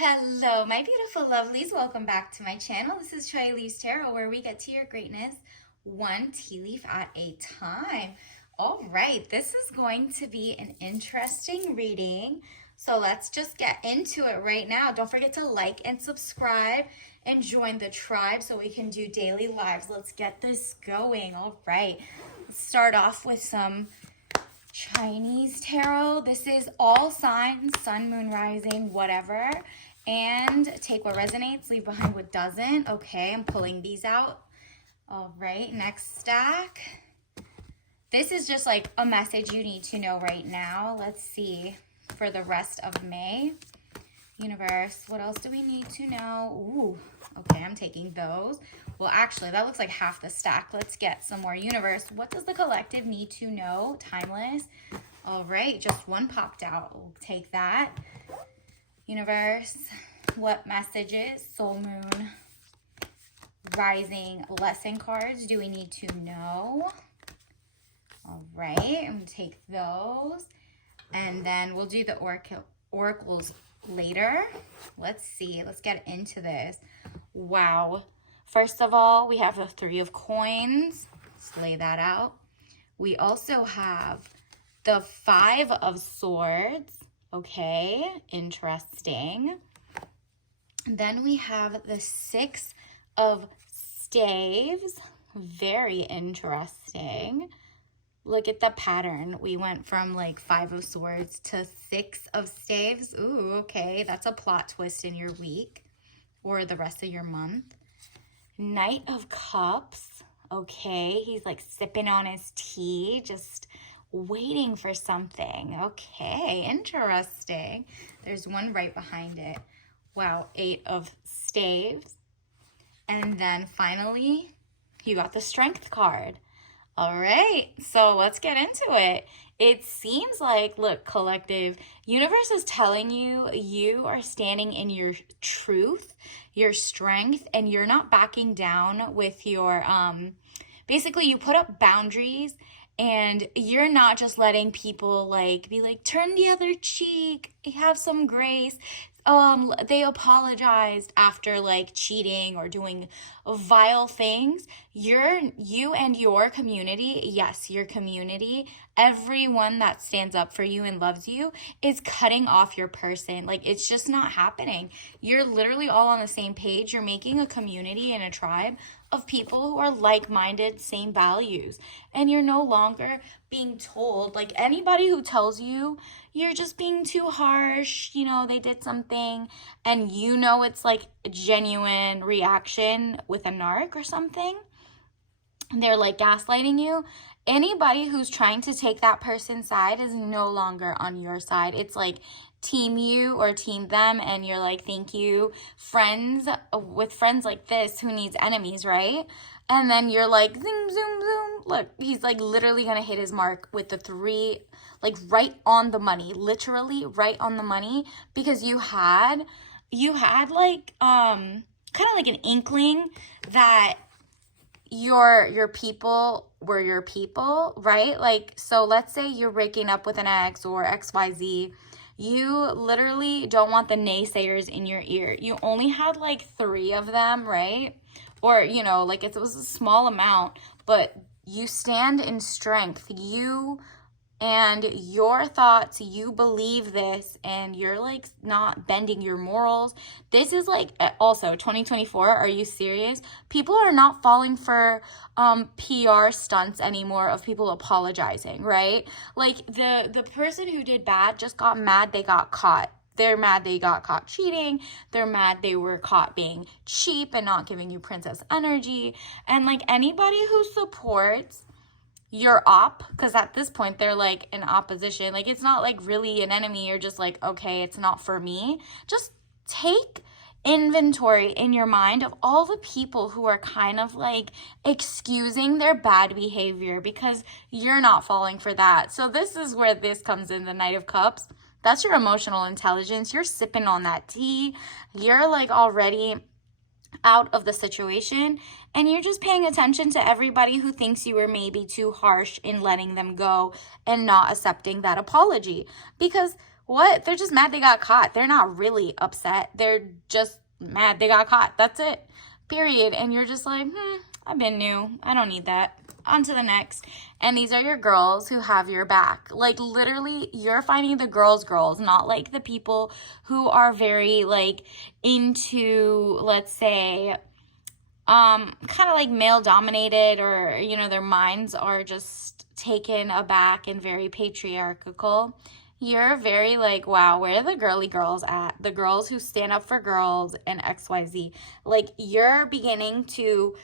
Hello, my beautiful lovelies. Welcome back to my channel. This is Chai Leaves Tarot, where we get to your greatness one tea leaf at a time. All right, this is going to be an interesting reading. So let's just get into it right now. Don't forget to like and subscribe and join the tribe so we can do daily lives. Let's get this going. All right, let's start off with some Chinese tarot. This is all signs, sun, moon, rising, whatever. And take what resonates, leave behind what doesn't. Okay, I'm pulling these out. All right, next stack. This is just like a message you need to know right now. Let's see for the rest of May. Universe, what else do we need to know? Ooh, okay, I'm taking those. Well, actually, that looks like half the stack. Let's get some more. Universe, what does the collective need to know? Timeless. All right, just one popped out. We'll take that. Universe, what messages, soul, moon, rising, lesson cards do we need to know? All right, I'm going to take those. And then we'll do the oracles later. Let's see. Let's get into this. Wow. First of all, we have the 3 of coins. Let's lay that out. We also have the 5 of swords. Okay, interesting. Then we have the 6 of staves. Very interesting. Look at the pattern. We went from like 5 of swords to 6 of staves. Ooh, okay. That's a plot twist in your week or the rest of your month. Knight of cups. Okay. He's like sipping on his tea, just waiting for something. Okay. Interesting. There's one right behind it. Wow. 8 of staves. And then finally, you got the strength card. All right, so let's get into it. It seems like, look, collective, universe is telling you you are standing in your truth, your strength, and you're not backing down with your, basically you put up boundaries and you're not just letting people like be like, turn the other cheek, have some grace. They apologized after like cheating or doing vile things. You and your community, yes, your community, everyone that stands up for you and loves you is cutting off your person. Like, it's just not happening. You're literally all on the same page. You're making a community and a tribe of people who are like-minded, same values. And you're no longer being told, like, anybody who tells you you're just being too harsh, you know, they did something, and you know it's like a genuine reaction with a narc or something, they're like gaslighting you. Anybody who's trying to take that person's side is no longer on your side. It's like team you or team them, and you're like, thank you. Friends, with friends like this, who needs enemies, right? And then you're like, zoom, zoom, zoom. Look, he's like literally going to hit his mark with the 3, like right on the money, literally right on the money, because you had like, kind of like an inkling that your people were your people, right? Like, so let's say you're breaking up with an ex or XYZ. You literally don't want the naysayers in your ear. You only had like 3 of them, right? Or, you know, like it was a small amount, but you stand in strength. You and your thoughts, you believe this, and you're like not bending your morals. This is like also 2024. Are you serious? People are not falling for PR stunts anymore of people apologizing, right? Like the person who did bad just got mad they got caught. They're mad they got caught cheating. They're mad they were caught being cheap and not giving you princess energy. And like anybody who supports your op, because at this point they're like in opposition, like it's not like really an enemy. You're just like, okay, it's not for me. Just take inventory in your mind of all the people who are kind of like excusing their bad behavior because you're not falling for that. So this is where this comes in, the Knight of Cups. That's your emotional intelligence. You're sipping on that tea. You're like already out of the situation, and you're just paying attention to everybody who thinks you were maybe too harsh in letting them go and not accepting that apology. Because what? They're just mad they got caught. They're not really upset. They're just mad they got caught. That's it. Period. And you're just like, I've been new. I don't need that. On to the next. And these are your girls who have your back. Like, literally, you're finding the girls, not like the people who are very, like, into, let's say, kind of like male dominated, or, you know, their minds are just taken aback and very patriarchal. You're very like, wow, where are the girly girls at? The girls who stand up for girls and XYZ. Like, you're beginning to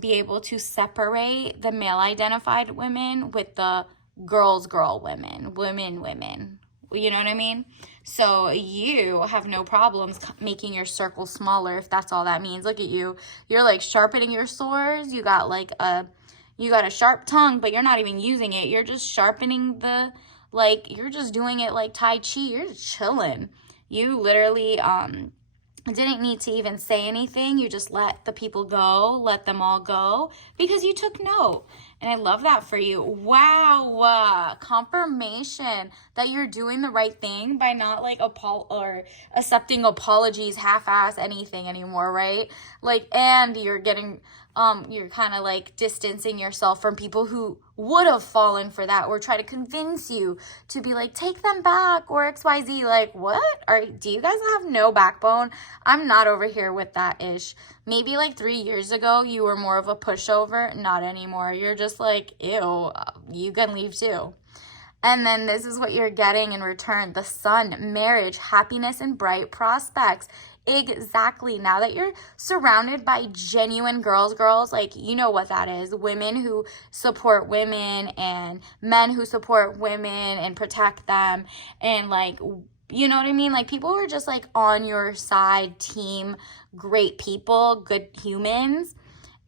be able to separate the male identified women with the girl women. You know what I mean? So you have no problems making your circle smaller, if that's all that means. Look at you. You're like sharpening your swords. You got a sharp tongue, but you're not even using it. You're just sharpening you're just doing it like Tai Chi. You're just chilling. You literally didn't need to even say anything. You just let the people go, let them all go, because you took note. And I love that for you. Wow. Confirmation that you're doing the right thing by not like accepting apologies, half-ass anything anymore, right? Like, and you're getting, you're kind of like distancing yourself from people who would have fallen for that, or try to convince you to be like, take them back, or XYZ. Like, what? Do you guys have no backbone? I'm not over here with that ish. Maybe like 3 years ago, you were more of a pushover. Not anymore. You're just like, ew, you can leave too. And then this is what you're getting in return. The sun, marriage, happiness, and bright prospects. Exactly. Now that you're surrounded by genuine girls, like, you know what that is. Women who support women, and men who support women and protect them. And like, you know what I mean? Like, people who are just like on your side, team, great people, good humans,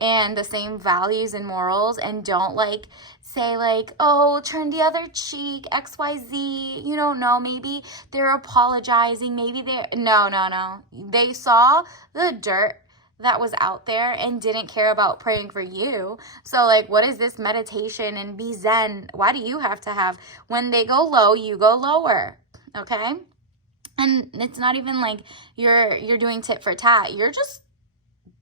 and the same values and morals, and don't like say like, oh, turn the other cheek, XYZ. You don't know, maybe they're apologizing, maybe no. They saw the dirt that was out there and didn't care about praying for you. So like, what is this meditation and be zen? Why do you have to have, when they go low, you go lower, okay? And it's not even like you're doing tit for tat.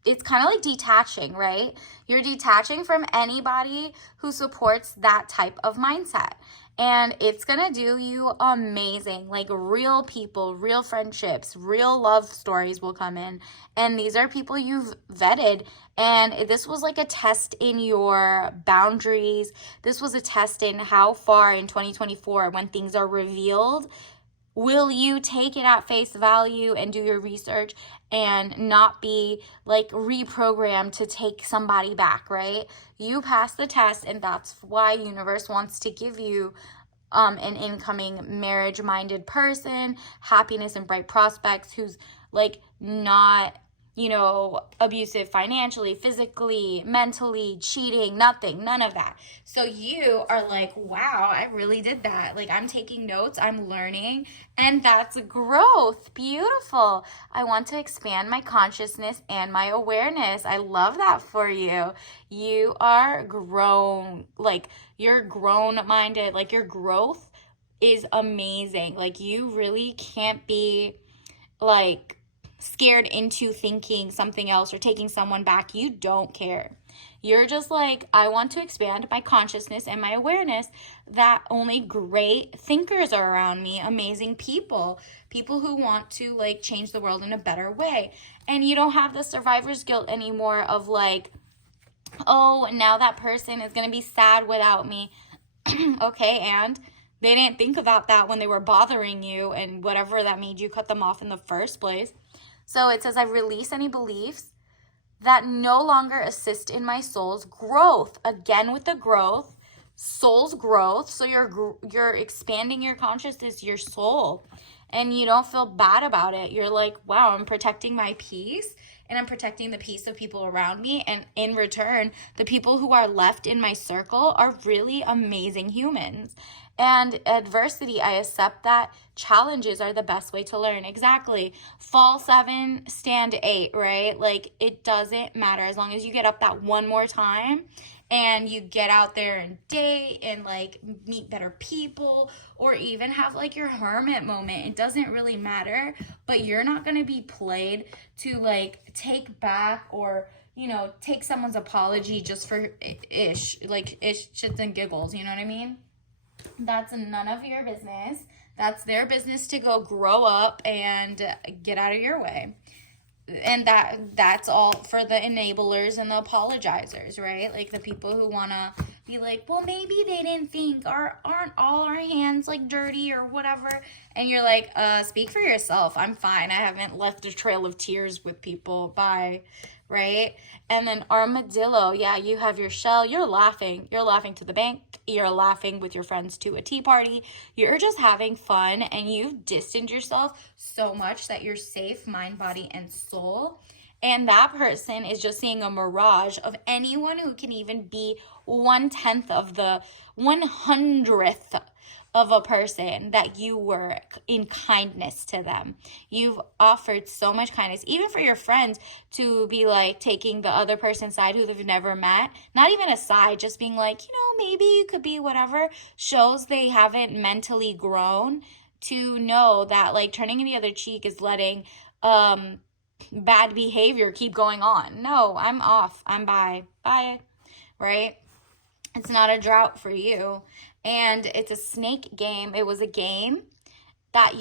It's kind of like detaching, right? You're detaching from anybody who supports that type of mindset. And it's going to do you amazing. Like, real people, real friendships, real love stories will come in. And these are people you've vetted. And this was like a test in your boundaries. This was a test in how far in 2024, when things are revealed, will you take it at face value and do your research and not be like reprogrammed to take somebody back, right? You pass the test, and that's why universe wants to give you an incoming marriage-minded person, happiness and bright prospects, who's like not, you know, abusive financially, physically, mentally, cheating, none of that. So you are like, wow, I really did that. Like, I'm taking notes, I'm learning, and that's growth. Beautiful. I want to expand my consciousness and my awareness. I love that for you. You are grown, like, you're grown-minded, like, your growth is amazing. Like, you really can't be, like, scared into thinking something else or taking someone back. You don't care. You're just like, I want to expand my consciousness and my awareness, that only great thinkers are around me, amazing people who want to like change the world in a better way. And you don't have the survivor's guilt anymore of like, oh, now that person is going to be sad without me. Okay, and they didn't think about that when they were bothering you, and whatever that made you cut them off in the first place. So it says, I release any beliefs that no longer assist in my soul's growth. Again, with the growth, soul's growth. So you're expanding your consciousness, your soul, and you don't feel bad about it. You're like, wow, I'm protecting my peace, and I'm protecting the peace of people around me. And in return, the people who are left in my circle are really amazing humans. And adversity, I accept that. Challenges are the best way to learn. Exactly. Fall 7, stand 8, right? Like, it doesn't matter as long as you get up that one more time and you get out there and date and like meet better people, or even have like your hermit moment. It doesn't really matter, but you're not going to be played to like take back or, you know, take someone's apology just for ish, like ish, shits and giggles. You know what I mean? That's none of your business. That's their business to go grow up and get out of your way. And that's all for the enablers and the apologizers, right? Like the people who want to be like, well, maybe they didn't think, aren't all our hands like dirty or whatever. And you're like, speak for yourself. I'm fine. I haven't left a trail of tears with people. Bye. Right? And then armadillo, yeah, you have your shell. You're laughing to the bank. You're laughing with your friends to a tea party. You're just having fun, and you've distanced yourself so much that you're safe, mind, body, and soul. And that person is just seeing a mirage of anyone who can even be 1/10 of the 100th of a person that you were in kindness to them. You've offered so much kindness, even for your friends, to be like taking the other person's side who they've never met. Not even a side, just being like, you know, maybe you could be whatever. Shows they haven't mentally grown to know that like turning the other cheek is letting bad behavior keep going on. No, I'm off. I'm bye. Right? It's not a drought for you. And it's a snake game. It was a game that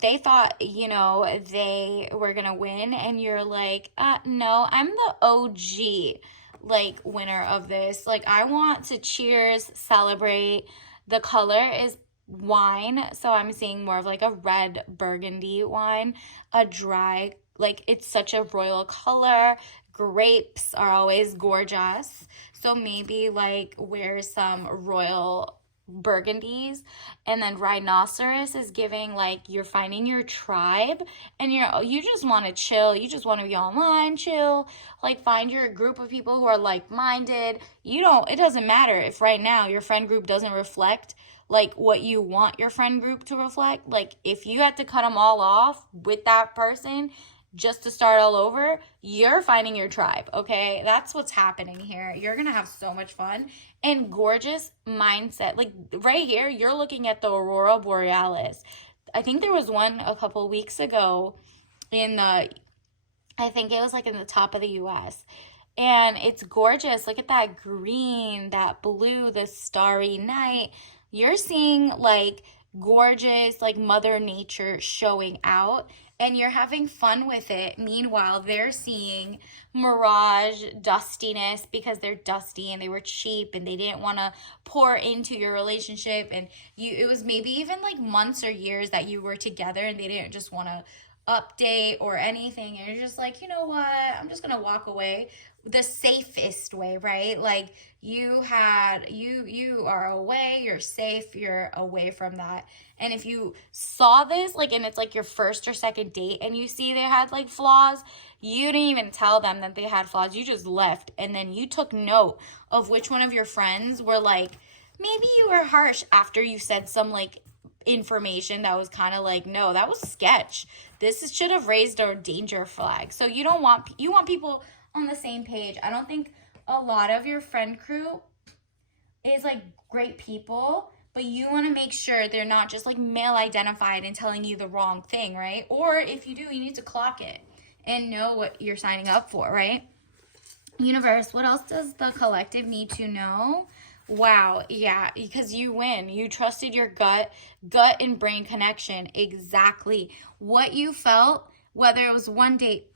they thought, you know, they were going to win. And you're like, no, I'm the OG, like, winner of this. Like, I want to cheers, celebrate. The color is wine. So I'm seeing more of like a red burgundy wine, a dry, like, it's such a royal color. Grapes are always gorgeous. So maybe like wear some royal burgundies. And then rhinoceros is giving like you're finding your tribe, and you just want to chill. You just want to be online, chill, like find your group of people who are like-minded. It doesn't matter if right now your friend group doesn't reflect like what you want your friend group to reflect. Like if you had to cut them all off with that person just to start all over, you're finding your tribe, okay? That's what's happening here. You're gonna have so much fun and gorgeous mindset. Like right here, you're looking at the Aurora Borealis. I think there was one a couple weeks ago I think it was like in the top of the US. And it's gorgeous. Look at that green, that blue, the starry night. You're seeing like gorgeous, like Mother Nature showing out, and you're having fun with it. Meanwhile, they're seeing mirage dustiness because they're dusty and they were cheap and they didn't want to pour into your relationship. And it was maybe even like months or years that you were together and they didn't just want to update or anything. And you're just like, you know what? I'm just going to walk away the safest way, right? Like you are away, you're safe, you're away from that. And if you saw this, like, and it's like your first or second date and you see they had like flaws, you didn't even tell them that they had flaws. You just left. And then you took note of which one of your friends were like, maybe you were harsh after you said some like information that was kind of like, no, that was sketch. Should have raised a danger flag. So you want people on the same page. I don't think a lot of your friend crew is like great people, but you want to make sure they're not just like male identified and telling you the wrong thing, right? Or if you do, you need to clock it and know what you're signing up for, right? Universe, what else does the collective need to know? Wow, yeah, because you win. You trusted your gut and brain connection. Exactly what you felt, whether it was one date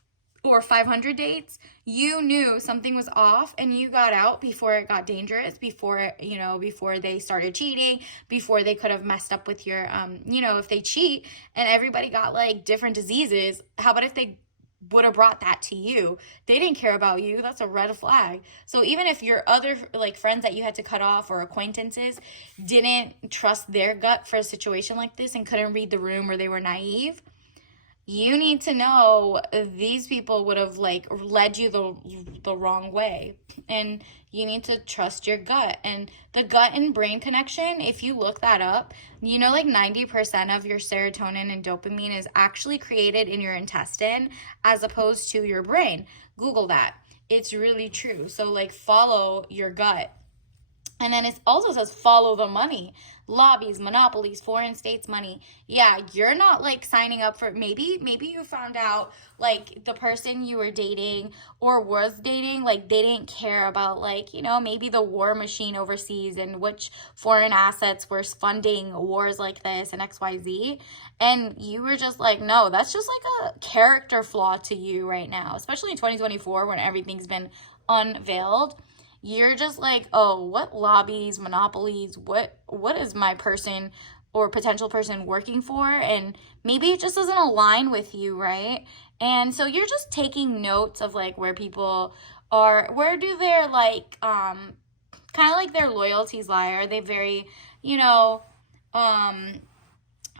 or 500 dates, you knew something was off and you got out before it got dangerous, before they started cheating, before they could have messed up with your, if they cheat and everybody got like different diseases, how about if they would have brought that to you? They didn't care about you. That's a red flag. So even if your other like friends that you had to cut off or acquaintances didn't trust their gut for a situation like this and couldn't read the room or they were naive, you need to know these people would have like led you the wrong way, and you need to trust your gut. And the gut and brain connection, if you look that up, you know, like 90% of your serotonin and dopamine is actually created in your intestine as opposed to your brain. Google that. It's really true. So like follow your gut. And then it also says follow the money. Lobbies, monopolies, foreign states money. Yeah, you're not like signing up for, maybe you found out like the person you were dating or was dating, like they didn't care about like, you know, maybe the war machine overseas and which foreign assets were funding wars like this and XYZ. And you were just like, no, that's just like a character flaw to you right now, especially in 2024 when everything's been unveiled. You're just like, oh, what lobbies, monopolies, what is my person or potential person working for? And maybe it just doesn't align with you, right? And so you're just taking notes of like where people are, where do their like kind of like their loyalties lie? Are they very, you know, are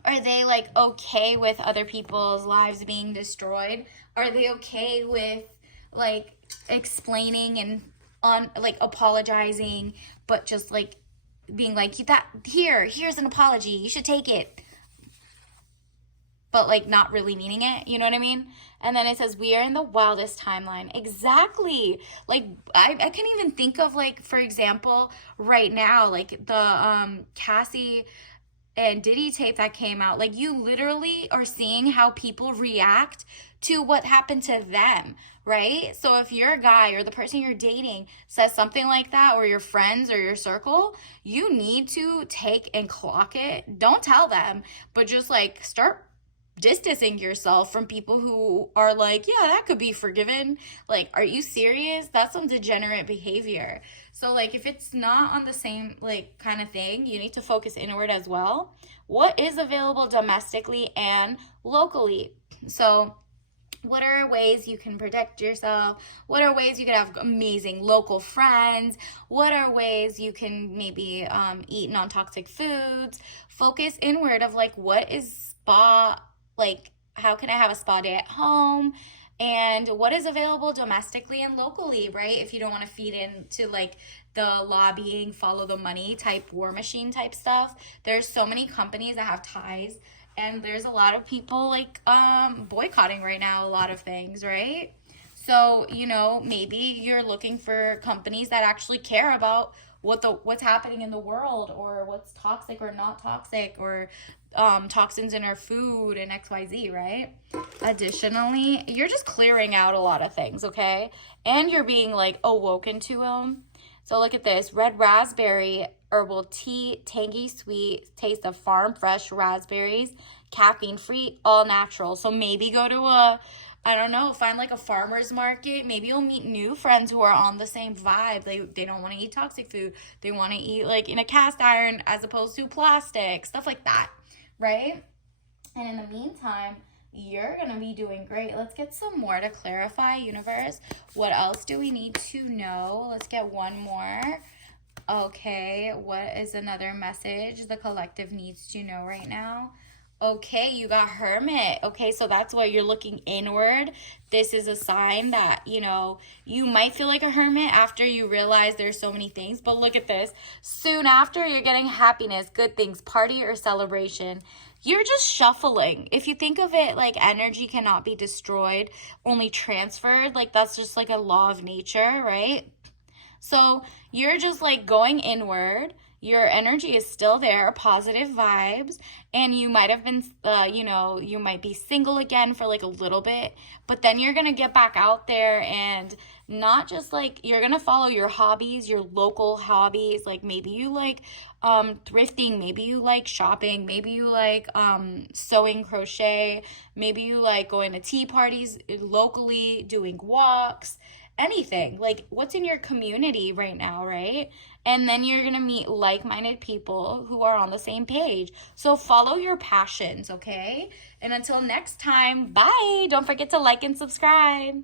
they like okay with other people's lives being destroyed? Are they okay with like explaining and on like apologizing, but just like being like, that here's an apology, you should take it, but like not really meaning it, you know what I mean? And then it says we are in the wildest timeline. Exactly. Like I can't even think of like, for example, right now, like the Cassie and Diddy tape that came out, like you literally are seeing how people react to what happened to them, right? So if your guy or the person you're dating says something like that, or your friends or your circle, you need to take and clock it. Don't tell them, but just like start distancing yourself from people who are like, yeah, that could be forgiven. Like, are you serious? That's some degenerate behavior. So like if it's not on the same like kind of thing, you need to focus inward as well. What is available domestically and locally? So what are ways you can protect yourself? What are ways you can have amazing local friends? What are ways you can maybe eat non-toxic foods? Focus inward of like, what is spa, like how can I have a spa day at home? And what is available domestically and locally, right? If you don't want to feed into like the lobbying, follow the money type war machine type stuff, there's so many companies that have ties, and there's a lot of people like boycotting right now a lot of things, right? So, you know, maybe you're looking for companies that actually care about what's happening in the world, or what's toxic or not toxic, or toxins in our food and XYZ, right? Additionally, you're just clearing out a lot of things, okay? And you're being like awoken to them. So look at this, red raspberry herbal tea, tangy sweet, taste of farm fresh raspberries, caffeine free, all natural. So maybe go to I don't know, find like a farmer's market. Maybe you'll meet new friends who are on the same vibe. They don't want to eat toxic food. They want to eat like in a cast iron as opposed to plastic, stuff like that, right? And in the meantime, you're going to be doing great. Let's get some more to clarify, universe. What else do we need to know? Let's get one more. Okay, what is another message the collective needs to know right now? Okay, you got hermit. Okay, so that's why you're looking inward. This is a sign that, you know, you might feel like a hermit after you realize there's so many things. But look at this. Soon after, you're getting happiness, good things, party or celebration. You're just shuffling. If you think of it like energy cannot be destroyed, only transferred, like that's just like a law of nature, right? So you're just like going inward. Your energy is still there, positive vibes, and you might have been, you know, you might be single again for like a little bit, but then you're going to get back out there and not just like, you're going to follow your hobbies, your local hobbies. Like maybe you like thrifting, maybe you like shopping, maybe you like sewing, crochet, maybe you like going to tea parties locally, doing walks, anything, like what's in your community right now, right? And then you're gonna meet like-minded people who are on the same page. So follow your passions, okay? And until next time, bye. Don't forget to like and subscribe.